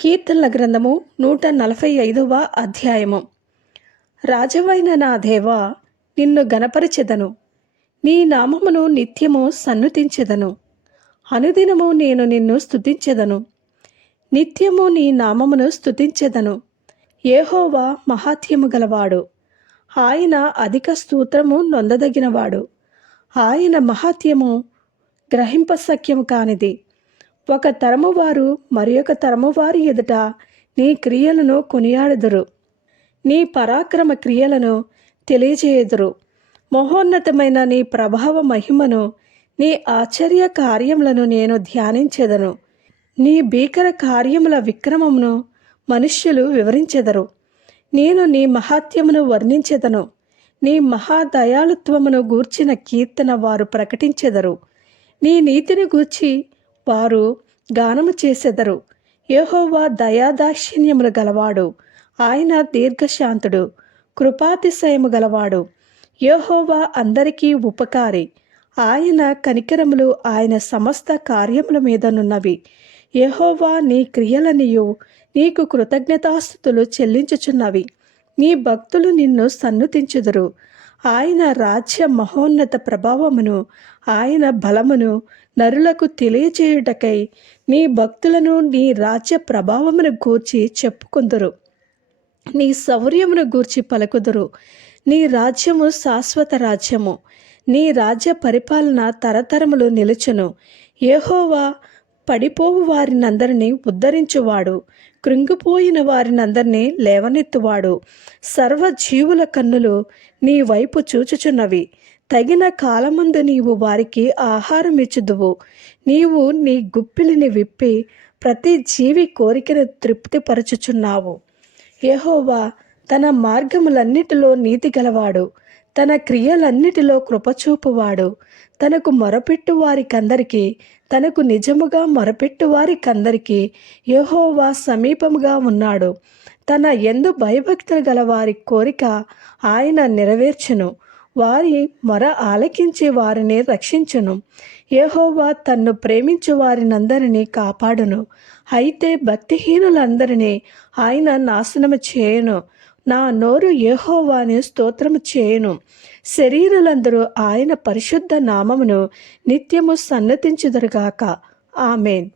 కీర్తనల గ్రంథము నూట నలభై ఐదవ అధ్యాయము. రాజవైన నా దేవా నిన్ను గనపరిచెదను నీ నామమును నిత్యము సన్నుతించెదను. అనుదినము నేను నిన్ను స్థుతించెదను నిత్యము నీ నామమును స్థుతించెదను ఏహోవా మహాత్యము గలవాడు. ఆయన అధిక స్తోత్రము నొందదగినవాడు. ఆయన మహాత్యము గ్రహింపసఖ్యము కానిది. ఒక తరము వారు మరి ఒక తరము వారి ఎదుట నీ క్రియలను కొనియాడెదరు. నీ పరాక్రమ క్రియలను తెలియజేయుదురు. మహోన్నతమైన నీ ప్రభావ మహిమను నీ ఆశ్చర్య కార్యములను నేను ధ్యానించెదను. నీ భీకర కార్యముల విక్రమమును మనుష్యులు వివరించెదరు. నేను నీ మహాత్యమును వర్ణించెదను. నీ మహాదయాళుత్వమును గూర్చిన కీర్తన వారు ప్రకటించెదరు. నీ నీతిని గూర్చి వారు గానము చేసెదరు. యహోవా దయాదాక్షిణ్యములు గలవాడు. ఆయన దీర్ఘశాంతుడు కృపాతిశయము గలవాడు. యహోవా అందరికీ ఉపకారి. ఆయన కనికరములు ఆయన సమస్త కార్యముల మీదనున్నవి. యహోవా నీ క్రియలనియు నీకు కృతజ్ఞతాస్థుతులు చెల్లించుచున్నవి. నీ భక్తులు నిన్ను సన్నుతించుదురు. ఆయన రాజ్య మహోన్నత ప్రభావమును ఆయన బలమును నరులకు తెలియచేయుటకై నీ భక్తులను నీ రాజ్య ప్రభావమును గూర్చి చెప్పుకుందరు. నీ శౌర్యమును గూర్చి పలుకుదురు. నీ రాజ్యము శాశ్వత రాజ్యము. నీ రాజ్య పరిపాలన తరతరములు నిలుచును. ఏహోవా పడిపోవు వారినందరినీ ఉద్ధరించువాడు. కృంగిపోయిన వారినందరినీ లేవనెత్తువాడు. సర్వజీవుల కన్నులు నీ వైపు చూచుచున్నవి. తగిన కాలమందు నీవు వారికి ఆహారం ఇచ్చుదువు నీవు నీ గుప్పిలిని విప్పి ప్రతి జీవి కోరికను తృప్తిపరచుచున్నావు. యహోవా తన మార్గములన్నిటిలో నీతి గలవాడు. తన క్రియలన్నిటిలో కృపచూపువాడు. తనకు మొరపెట్టు వారికందరికీ తనకు నిజముగా మొరపెట్టు వారికందరికీ యహోవా సమీపముగా ఉన్నాడు. తన ఎందు భయభక్తులు గల వారి కోరిక ఆయన నెరవేర్చును. వారి మొర ఆలకించి వారిని రక్షించును. యహోవా తన్ను ప్రేమించు వారినందరినీ కాపాడును. అయితే భక్తిహీనులందరినీ ఆయన నాశనము చేయను. నా నోరు యహోవాని స్తోత్రము చేయను. శరీరులందరూ ఆయన పరిశుద్ధ నామమును నిత్యము సన్నతించుదురుగాక. ఆమెన్.